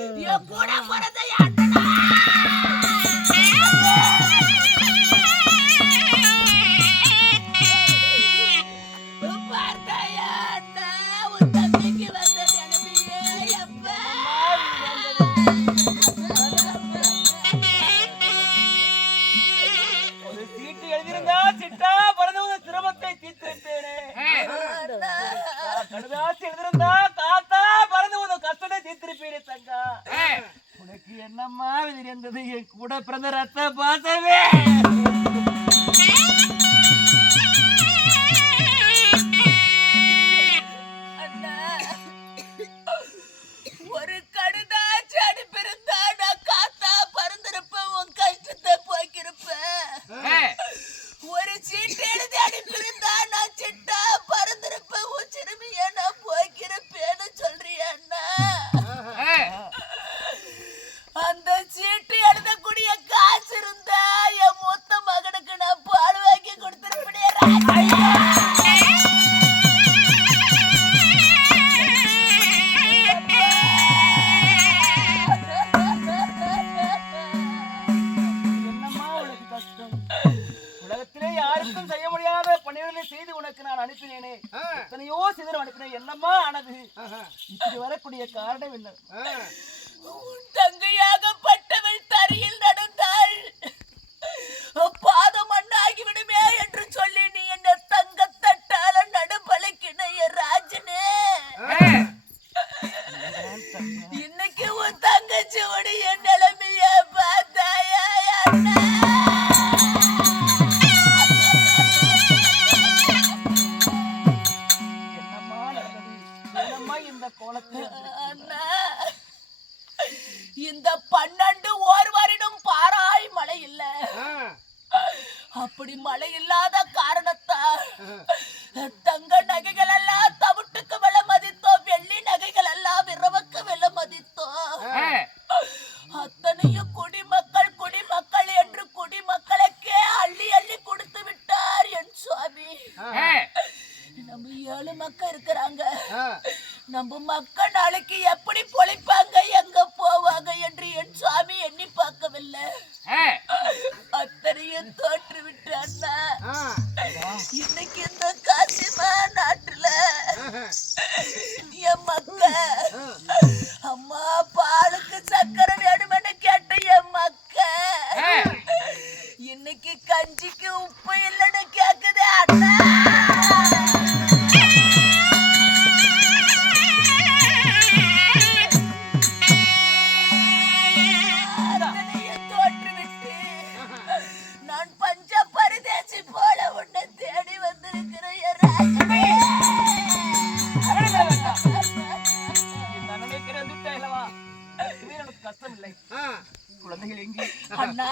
என் கூட பிறந்த அண்ணனா பார்த்தாயா அண்ணா உன் தம்பிக்கு வந்த நிலைமையே எப்ப ஒரு சீட்டு எழுதியிருந்தா சிட்டா பறந்து சிரமத்தை தீர்த்திருப்பேனே. கடுதாசி எழுதியிருந்தா தாத்தா பறந்து உன் கஷ்டத்தை தீர்த்திருப்பேனே. தங்கா உனக்கு என்னம்மா விதி இருந்தது? என் கூட பிறந்த ரத்த பாசமே. ஒரு கடுதாச்சி அனுப்பியிருந்தா நான் காத்தா பறந்திருப்பேன், உன் கஷ்டத்தை போக்கிருப்பேன். ஒரு சீட்டு எழுதி அனுப்பியிருந்தா நான் சிட்டா பறந்திருப்பேன், உன் சிறுமியை நான் போக்கிருப்பேன்னு சொல்றியா அண்ணா? அந்த சீட்டு எழுதக்கூடிய காசு இருந்தா என் மூத்த மகனுக்கு நான் பால் வாங்கி கொடுத்திருப்பேனே ராஜா. செய்ய முடியாத பணிகளை செய்து உனக்கு நான் அனுப்பினேனே. எத்தனையோ சிதறம் அனுப்பினேன். என்னம்மா ஆனது? இப்படி வரக்கூடிய காரணம் என்ன? தங்கையாகப்பட்டவள் தரையில் நடந்தாள், பாதம் மண்ணாகிவிடுமே என்று சொல்லி நீ என்ன தங்கத்தட்டால நடுப்பலைக்கிணைய ராஜனே. இன்னைக்கு உன் தங்கச்சியோடைய நிலைமைய பார்த்தாயா அண்ணா? இந்த 12 ஓர்வரிடம் பாராய் மழை இல்ல. அப்படி மழை இல்லாத காரணத்தால் தங்க நகைகள் எல்லாம் தவிட்டுக்கு விலை மதித்தோம், வெள்ளி நகைகள் எல்லாம் இரவுக்கு விலை மதித்தோம். அத்தனையும் குடிமக்கள் குடிமக்கள் என்று குடிமக்களுக்கே அள்ளி அள்ளி கொடுத்து விட்டார் என் சுவாமி. நம்ம 7 மக்கள் இருக்கிறாங்க. நம்ம மக்கள் நாளைக்கு எப்படி பொழைப்பாங்க, எங்க போவாங்க என்று என் சுவாமி எண்ணி பார்க்கவில்லை. அத்தனையும் தோற்று விட்டு அண்ணா, இன்னைக்கு இந்த காசிமா நாட்டுல என் மக்க அம்மா பாலுக்கு சக்கரை வேணுமென்னு கேட்ட என் மக்க இன்னைக்கு கஞ்சிக்கு உப்பு இல்லைன்னு கேக்குது அண்ணா. குழந்தைகள் எங்கே அண்ணா?